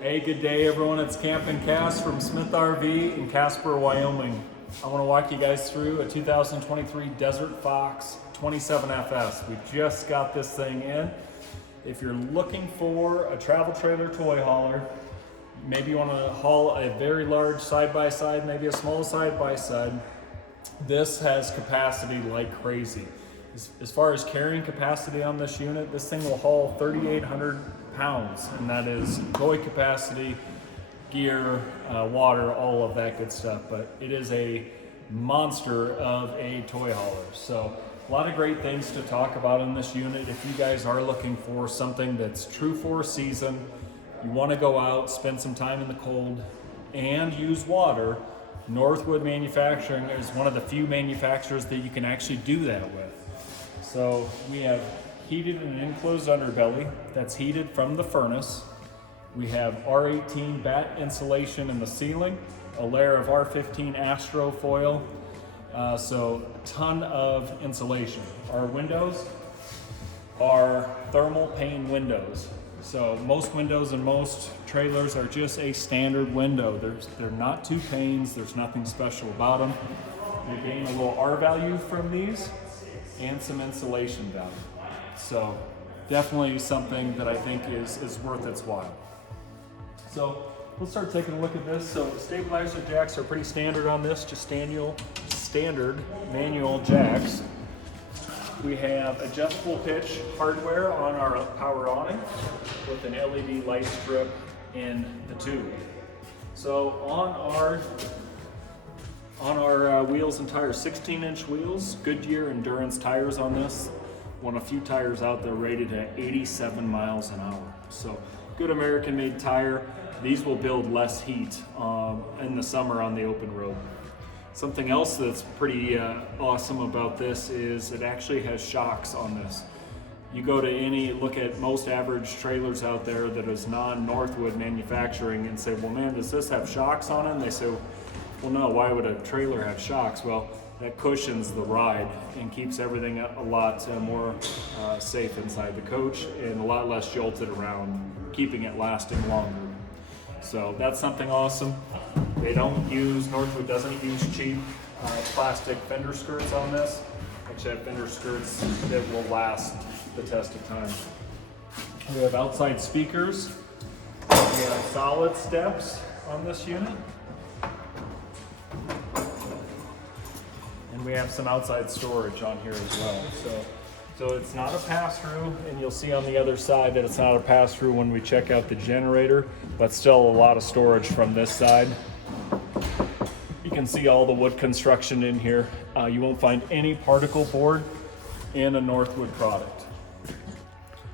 Hey, good day everyone. It's Camp and Cass from Smith RV in Casper, Wyoming. I want to walk you guys through a 2023 Desert Fox 27FS. We just got this thing in. If you're looking for a travel trailer toy hauler, maybe you want to haul a very large side-by-side, maybe a small side-by-side, this has capacity like crazy. As far as carrying capacity on this unit, this thing will haul 3,800 pounds, and that is toy capacity, gear, water, all of that good stuff. But it is a monster of a toy hauler. So a lot of great things to talk about in this unit. If you guys are looking for something that's true for a season, you want to go out, spend some time in the cold, and use water, Northwood Manufacturing is one of the few manufacturers that you can actually do that with. So we have heated and enclosed underbelly that's heated from the furnace. We have R18 batt insulation in the ceiling, a layer of R15 Astro foil, so a ton of insulation. Our windows are thermal pane windows. So most windows in most trailers are just a standard window. They're not two panes, there's nothing special about them. We gain a little R value from these and some insulation value. So definitely something that I think is worth its while. So let's start taking a look at this. So stabilizer jacks are pretty standard on this, just standard manual jacks. We have adjustable pitch hardware on our power awning with an LED light strip in the tube. So on our wheels and tires, 16-inch wheels, Goodyear Endurance tires on this. One of a few tires out there rated at 87 miles an hour. So good American-made tire. These will build less heat in the summer on the open road. Something else that's pretty awesome about this is it actually has shocks on this. You go to look at most average trailers out there that is non-Northwood manufacturing and say, well man, does this have shocks on it? And they say, well no, why would a trailer have shocks? Well, that cushions the ride and keeps everything a lot more safe inside the coach and a lot less jolted around, keeping it lasting longer. So that's something awesome. Northwood doesn't use cheap plastic fender skirts on this. Actually have fender skirts that will last the test of time. We have outside speakers. We have solid steps on this unit. And we have some outside storage on here as well. So it's not a pass-through, and you'll see on the other side that it's not a pass-through when we check out the generator, but still a lot of storage from this side. You can see all the wood construction in here. You won't find any particle board in a Northwood product.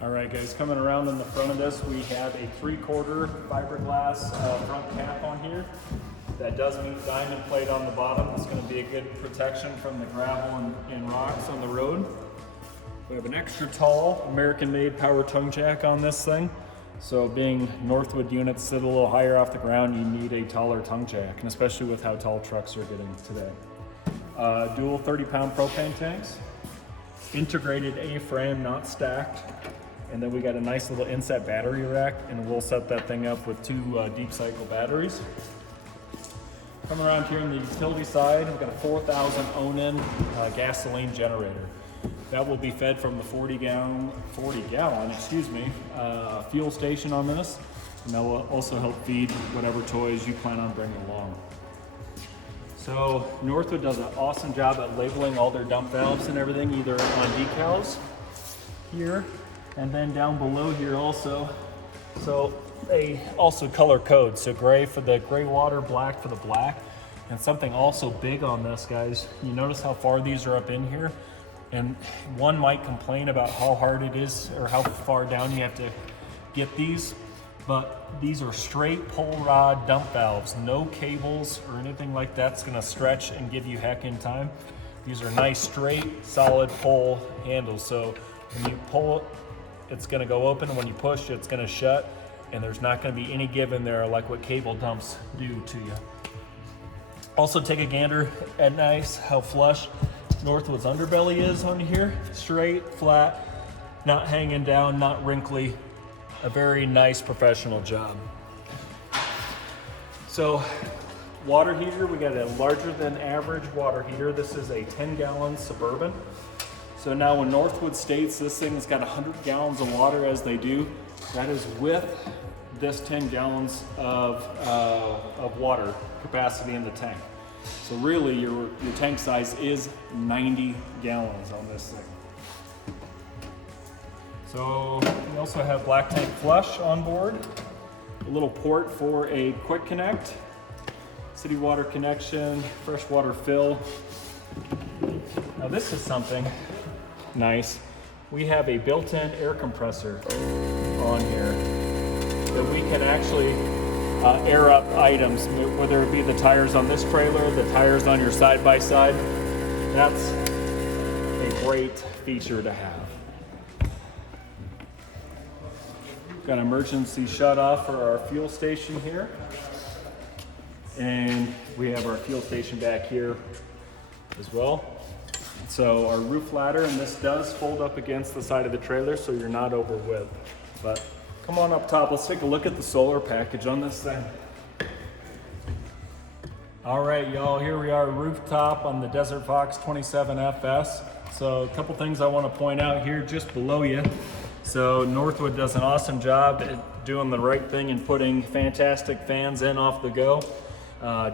All right guys, coming around in the front of this, we have a 3/4 fiberglass front cap on here. That does meet diamond plate on the bottom. It's going to be a good protection from the gravel and rocks on the road. We have an extra tall American-made power tongue jack on this thing. So being Northwood units sit a little higher off the ground, you need a taller tongue jack, and especially with how tall trucks are getting today. Dual 30-pound propane tanks, integrated A-frame, not stacked. And then we got a nice little inset battery rack, and we'll set that thing up with two deep cycle batteries. Come around here on the utility side, we've got a 4,000 Onan gasoline generator. That will be fed from the 40 gallon fuel station on this. And that will also help feed whatever toys you plan on bringing along. So Northwood does an awesome job at labeling all their dump valves and everything, either on decals here, and then down below here also. So they also color code, so gray for the gray water, black for the black. And something also big on this, guys, you notice how far these are up in here? And one might complain about how hard it is or how far down you have to get these, but these are straight pull rod dump valves, no cables or anything like that's gonna stretch and give you heck in time. These are nice, straight, solid pull handles. So when you pull it, it's gonna go open. When you push, it's gonna shut, and there's not gonna be any give in there like what cable dumps do to you. Also take a gander at nice how flush Northwood's underbelly is on here. Straight, flat, not hanging down, not wrinkly. A very nice professional job. So water heater, we got a larger than average water heater. This is a 10-gallon Suburban. So now when Northwood states this thing has got 100 gallons of water as they do, that is with this 10 gallons of water capacity in the tank. So really your tank size is 90 gallons on this thing. So we also have black tank flush on board, a little port for a quick connect, city water connection, freshwater fill. Now this is something nice. We have a built-in air compressor on here that we can actually air up items, whether it be the tires on this trailer, the tires on your side-by-side. That's a great feature to have. Got an emergency shut off for our fuel station here. And we have our fuel station back here as well. So our roof ladder, and this does fold up against the side of the trailer so you're not over width. But come on up top, let's take a look at the solar package on this thing. All right, y'all, here we are, rooftop on the Desert Fox 27FS. So a couple things I want to point out here just below you. So Northwood does an awesome job at doing the right thing and putting fantastic fans in off the go.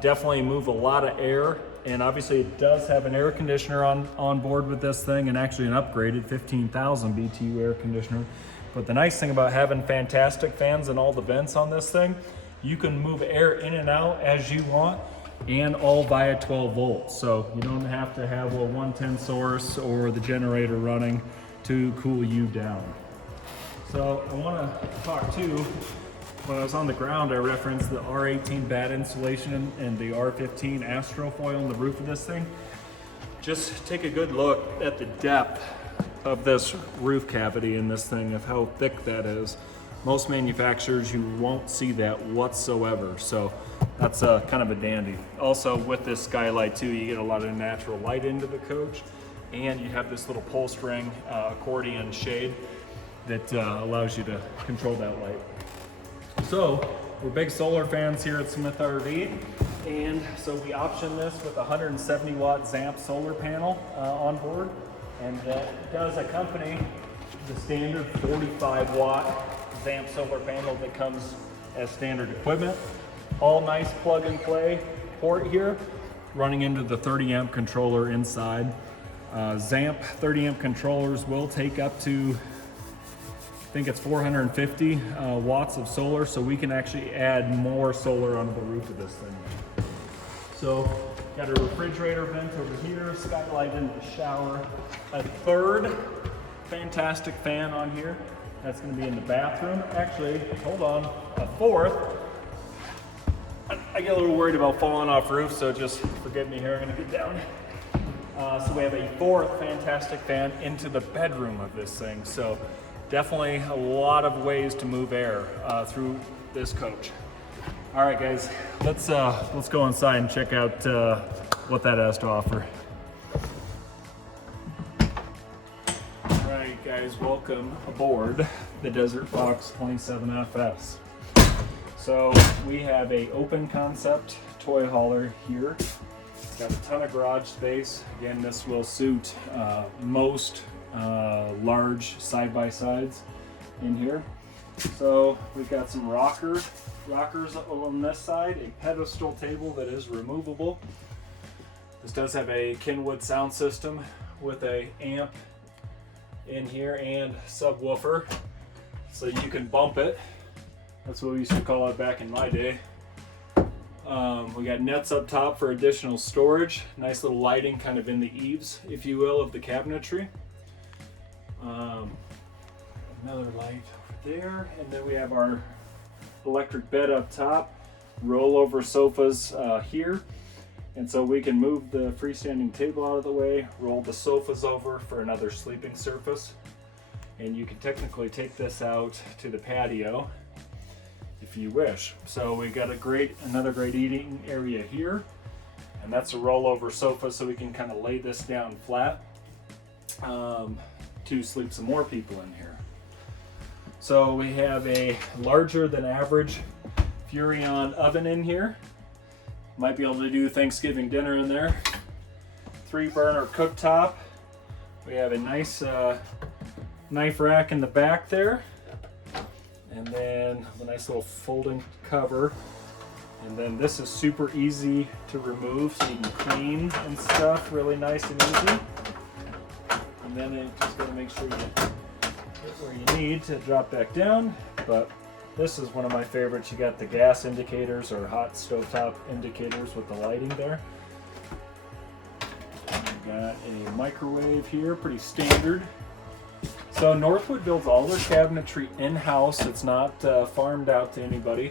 Definitely move a lot of air, and obviously it does have an air conditioner on board with this thing, and actually an upgraded 15,000 BTU air conditioner. But the nice thing about having fantastic fans in all the vents on this thing, you can move air in and out as you want, and all via 12 volts. So you don't have to have a 110 source or the generator running to cool you down. So I want to talk too, when I was on the ground, I referenced the R18 bat insulation and the R15 astrofoil on the roof of this thing. Just take a good look at the depth of this roof cavity in this thing, of how thick that is. Most manufacturers, you won't see that whatsoever. So that's kind of a dandy. Also with this skylight too, you get a lot of natural light into the coach, and you have this little pull string accordion shade that allows you to control that light. So we're big solar fans here at Smith RV, and so we option this with a 170 watt Zamp Solar panel on board, and that does accompany the standard 45 watt Zamp Solar panel that comes as standard equipment. All nice plug and play port here, running into the 30 amp controller inside. Zamp 30 amp controllers will take up to, I think it's 450 watts of solar, so we can actually add more solar onto the roof of this thing. So, got a refrigerator vent over here, skylight in the shower, a third fantastic fan on here. That's going to be in the bathroom. Actually, hold on, a fourth. I get a little worried about falling off roof, so just forgive me here. I'm going to get down. So we have a fourth fantastic fan into the bedroom of this thing. So definitely a lot of ways to move air through this coach. All right, guys, let's go inside and check out what that has to offer. All right, guys, welcome aboard the Desert Fox 27FS. So we have a open concept toy hauler here. It's got a ton of garage space. Again, this will suit most large side-by-sides in here. So we've got some rockers on this side, a pedestal table that is removable. This does have a Kenwood sound system with a amp in here and subwoofer, so you can bump it. That's what we used to call it back in my day. We got nets up top for additional storage. Nice little lighting kind of in the eaves, if you will, of the cabinetry. Another light over there, and then we have our electric bed up top, rollover sofas here, and so we can move the freestanding table out of the way, roll the sofas over for another sleeping surface, and you can technically take this out to the patio if you wish. So we got another great eating area here, and that's a rollover sofa, so we can kind of lay this down flat to sleep some more people in here. So we have a larger than average Furrion oven in here. Might be able to do Thanksgiving dinner in there. 3-burner cooktop. We have a nice knife rack in the back there. And then a nice little folding cover. And then this is super easy to remove, so you can clean and stuff really nice and easy. And then you just gotta make sure you get where you need to drop back down. But this is one of my favorites. You got the gas indicators or hot stovetop indicators with the lighting there. You got a microwave here, pretty standard. So Northwood builds all their cabinetry in-house. It's not farmed out to anybody.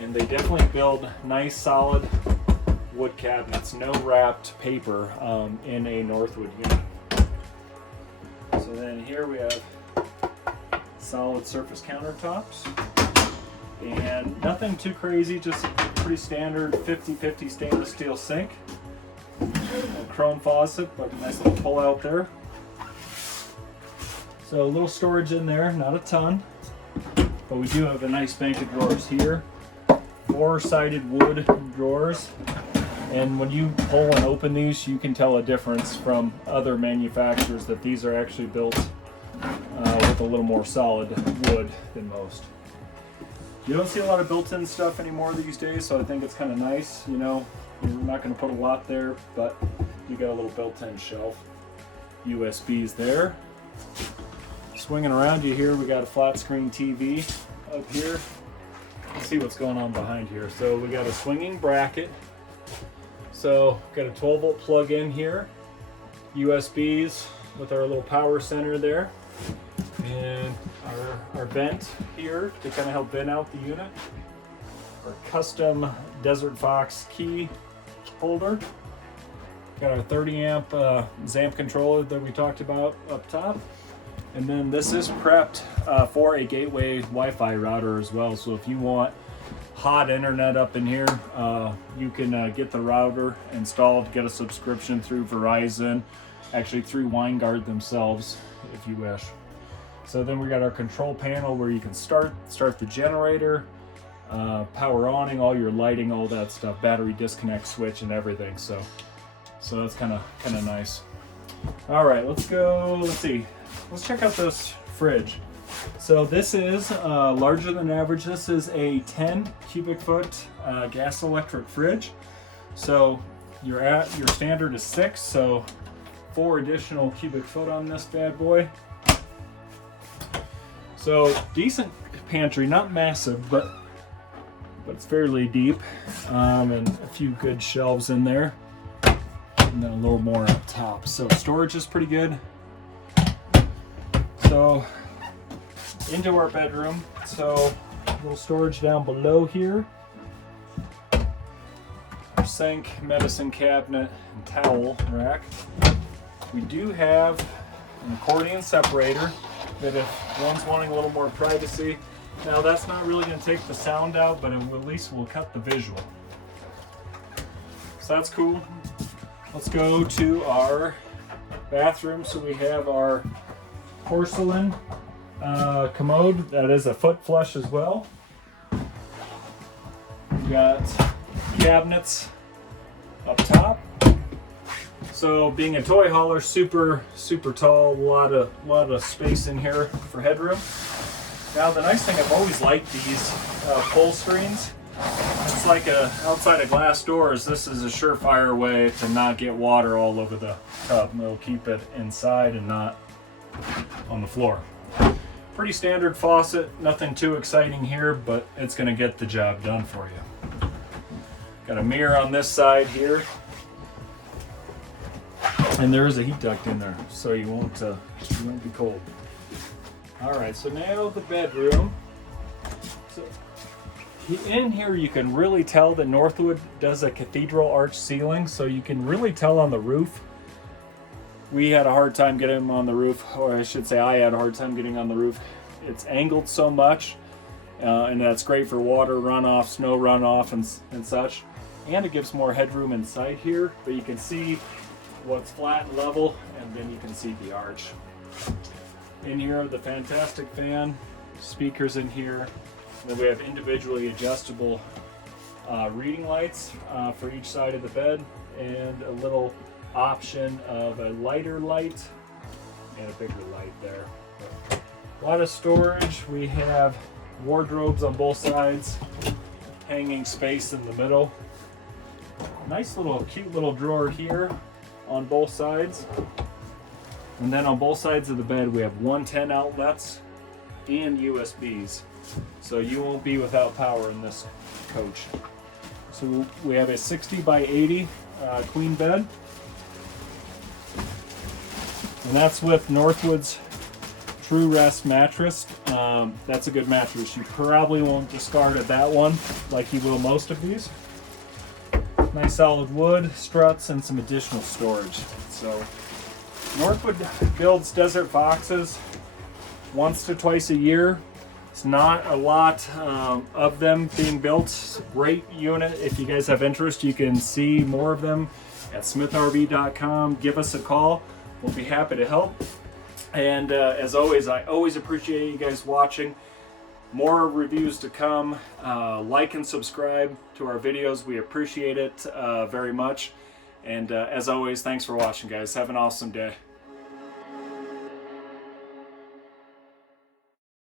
And they definitely build nice solid wood cabinets, no wrapped paper in a Northwood unit. So then here we have solid surface countertops. And nothing too crazy, just pretty standard 50/50 stainless steel sink. A chrome faucet, but a nice little pull out there. So a little storage in there, not a ton. But we do have a nice bank of drawers here. 4-sided wood drawers, and when you pull and open these, you can tell a difference from other manufacturers that these are actually built with a little more solid wood than most. You don't see a lot of built-in stuff anymore these days, so I think it's kind of nice. You know, you're not going to put a lot there, but you got a little built-in shelf. USBs there. Swinging around you here, we got a flat screen TV up here. Let's see what's going on behind here. So we got a swinging bracket. So got a 12-volt plug in here. USBs with our little power center there. And our vent here to kind of help vent out the unit. Our custom Desert Fox key holder. Got our 30 amp Zamp controller that we talked about up top. And then this is prepped for a gateway Wi-Fi router as well. So if you want hot internet up in here, you can get the router installed, get a subscription through Verizon, actually through Winegard themselves, if you wish. So then we got our control panel where you can start the generator, power awning, all your lighting, all that stuff, battery disconnect switch and everything. So that's kind of nice. All right, let's go. Let's see. Let's check out this fridge. So this is larger than average. This is a 10 cubic foot gas electric fridge. So your standard is 6, so 4 additional cubic foot on this bad boy. So decent pantry, not massive, but it's fairly deep, and a few good shelves in there, and then a little more up top. So storage is pretty good. So into our bedroom, so a little storage down below here. Our sink, medicine cabinet, and towel rack. We do have an accordion separator that if one's wanting a little more privacy, now that's not really going to take the sound out, but at least will cut the visual. So that's cool. Let's go to our bathroom. So we have our porcelain commode that is a foot flush as well. We got cabinets up top. So being a toy hauler, super tall, a lot of space in here for headroom. Now the nice thing, I've always liked these pull screens. It's like outside of glass doors, this is a surefire way to not get water all over the tub. It'll keep it inside and not on the floor. Pretty standard faucet, nothing too exciting here, but it's going to get the job done for you. Got a mirror on this side here, and there is a heat duct in there, so you won't be cold. All right, so now the bedroom. So in here you can really tell that Northwood does a cathedral arch ceiling, so you can really tell on the roof. We had a hard time getting them on the roof, or I should say I had a hard time getting on the roof. It's angled so much, and that's great for water runoff, snow runoff, and such. And it gives more headroom inside here, but you can see what's flat and level, and then you can see the arch. In here, the fantastic fan, speakers in here, And then we have individually adjustable reading lights for each side of the bed, and a little option of a lighter light and a bigger light there. A lot of storage. We have wardrobes on both sides, hanging space in the middle. Nice little cute little drawer here on both sides. And then on both sides of the bed we have 110 outlets and USBs. So you won't be without power in this coach. So we have a 60 by 80 queen bed. And that's with Northwood's True Rest mattress. That's a good mattress. You probably won't discard that one like you will most of these. Nice solid wood, struts, and some additional storage. So Northwood builds Desert Foxes once to twice a year. It's not a lot of them being built. Great unit. If you guys have interest, you can see more of them at smithrv.com. Give us a call. We'll be happy to help. And as always, I always appreciate you guys watching. More reviews to come. Like and subscribe to our videos. We appreciate it very much. And as always, thanks for watching, guys. Have an awesome day.